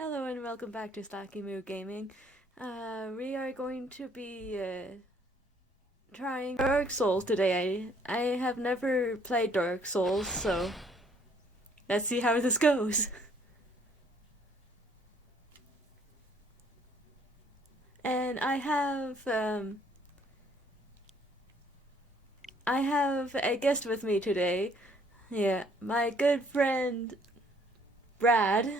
Hello and welcome back to Slacky Moo Gaming. We are going to be trying Dark Souls today. I have never played Dark Souls, so let's see how this goes. And I have a guest with me today. Yeah, my good friend Brad.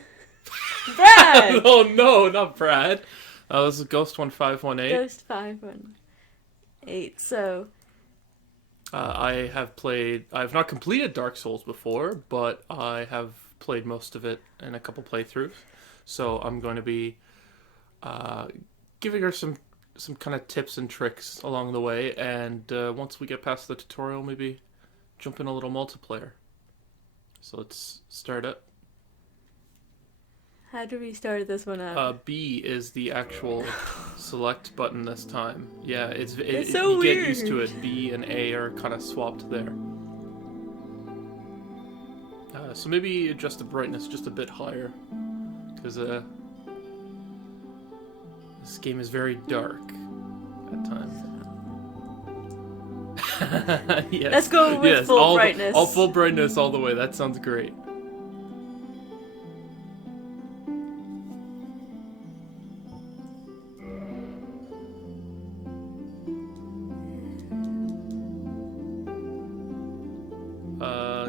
Brad. Oh no, not Brad. This is Ghost1518. Ghost 518. So I have not completed Dark Souls before, but I have played most of it in a couple playthroughs. So I'm going to be giving her some kind of tips and tricks along the way, and once we get past the tutorial, maybe jump in a little multiplayer. So let's start it. how do we start this one up? B is the actual select button this time. Yeah, It's so you weird. get used to it. B and A are kind of swapped there. So maybe adjust the brightness just a bit higher, because this game is very dark at times. Yes. Let's go with full brightness. All full brightness all the way. That sounds great.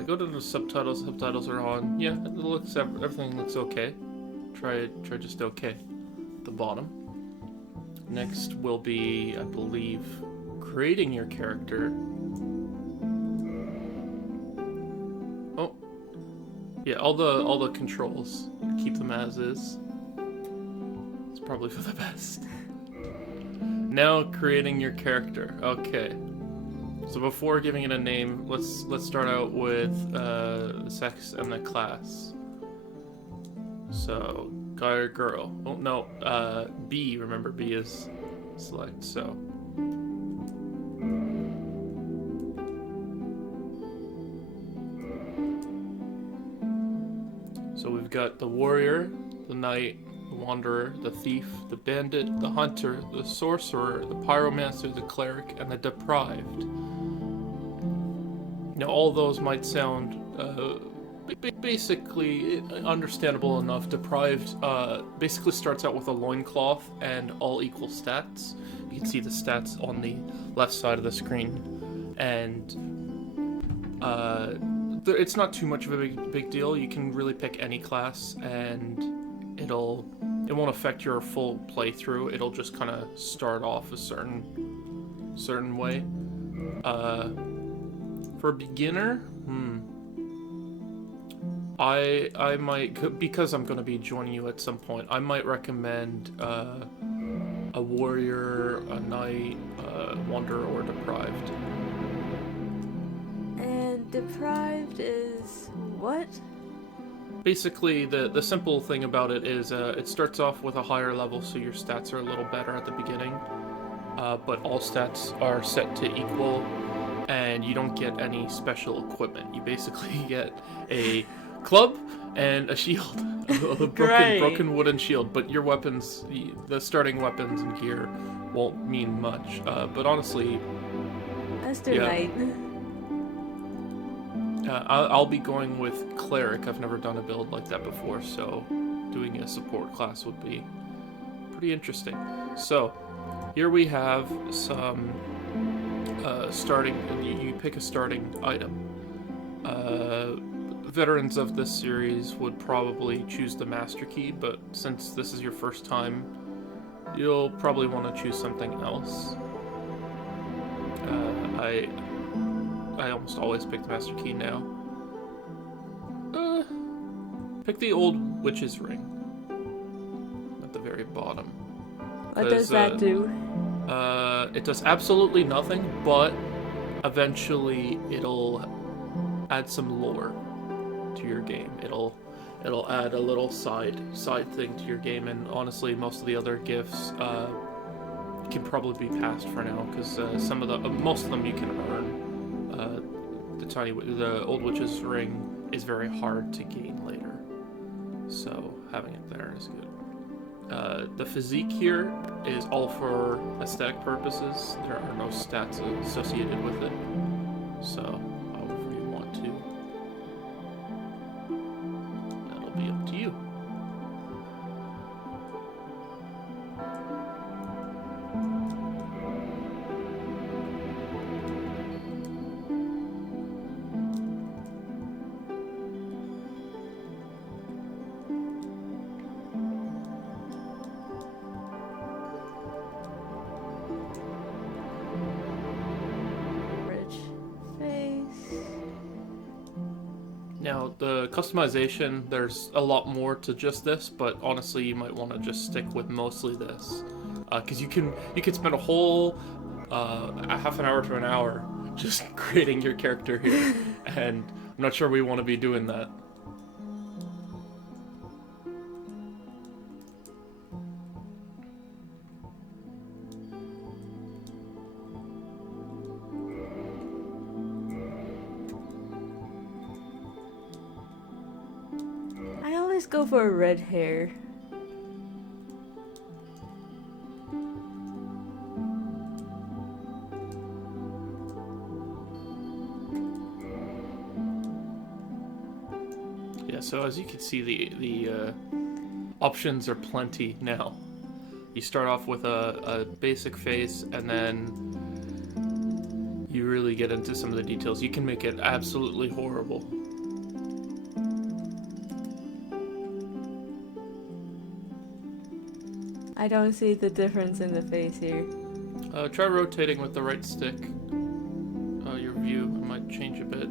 Go to the subtitles. Subtitles are on. Yeah, everything looks okay. Try just okay. At the bottom. Next will be, I believe, creating your character. Oh, yeah, all the controls. Keep them as is. It's probably for the best. Now creating your character. Okay. So before giving it a name, let's start out with the sex and the class. So, guy or girl? Oh no, B. Remember, B is select. So we've got the warrior, the knight, the wanderer, the thief, the bandit, the hunter, the sorcerer, the pyromancer, the cleric, and the deprived. Now, all those might sound basically understandable enough. Deprived basically starts out with a loincloth and all equal stats. You can see the stats on the left side of the screen. And it's not too much of a big deal. You can really pick any class, and it won't affect your full playthrough. It'll just kind of start off a certain way. For a beginner, I might, because I'm going to be joining you at some point, I might recommend a warrior, a knight, wanderer, or deprived. And deprived is what? Basically, the simple thing about it is it starts off with a higher level, so your stats are a little better at the beginning, but all stats are set to equal, and you don't get any special equipment. You basically get a club and a shield, a broken wooden shield, but your weapons, the starting weapons and gear won't mean much. But honestly, Let's do knight. I'll be going with cleric. I've never done a build like that before, so doing a support class would be pretty interesting. So here we have some starting. You pick a starting item. Veterans of this series would probably choose the Master Key, but since this is your first time, you'll probably want to choose something else. I almost always pick the Master Key now. Pick the Old Witch's Ring at the very bottom. What does that do? It does absolutely nothing, but eventually it'll add some lore to your game. It'll add a little side thing to your game, and honestly, most of the other gifts can probably be passed for now, because most of them you can earn. The Old Witch's Ring is very hard to gain later, So having it there is good. The physique here is all for aesthetic purposes. There are no stats associated with it. So, however you want to, that'll be up to you. Now, the customization, there's a lot more to just this, but honestly, you might want to just stick with mostly this. Because you can spend a whole a half an hour to an hour just creating your character here, and I'm not sure we want to be doing that. I always go for red hair. Yeah, so as you can see, the options are plenty now. You start off with a basic face, and then you really get into some of the details. You can make it absolutely horrible. I don't see the difference in the face here. Try rotating with the right stick. Your view might change a bit.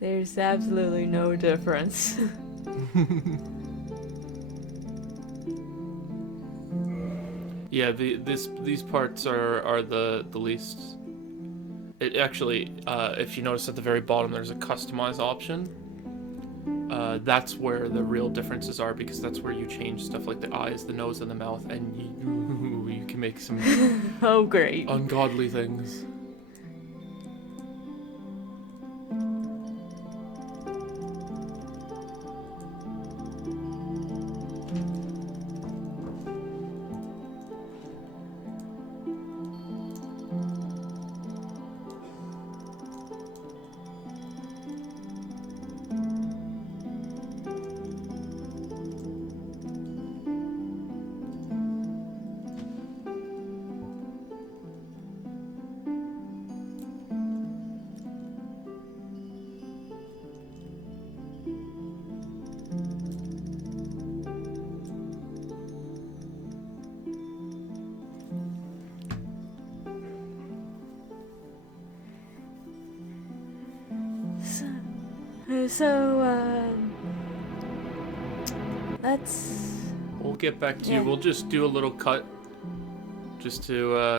There's absolutely no difference. Yeah, these parts are the least. It actually, if you notice at the very bottom, there's a customize option. That's where the real differences are, because that's where you change stuff like the eyes, the nose, and the mouth, and you can make some Oh, great. ungodly things. So, let's... We'll get back to you. Yeah. We'll just do a little cut just to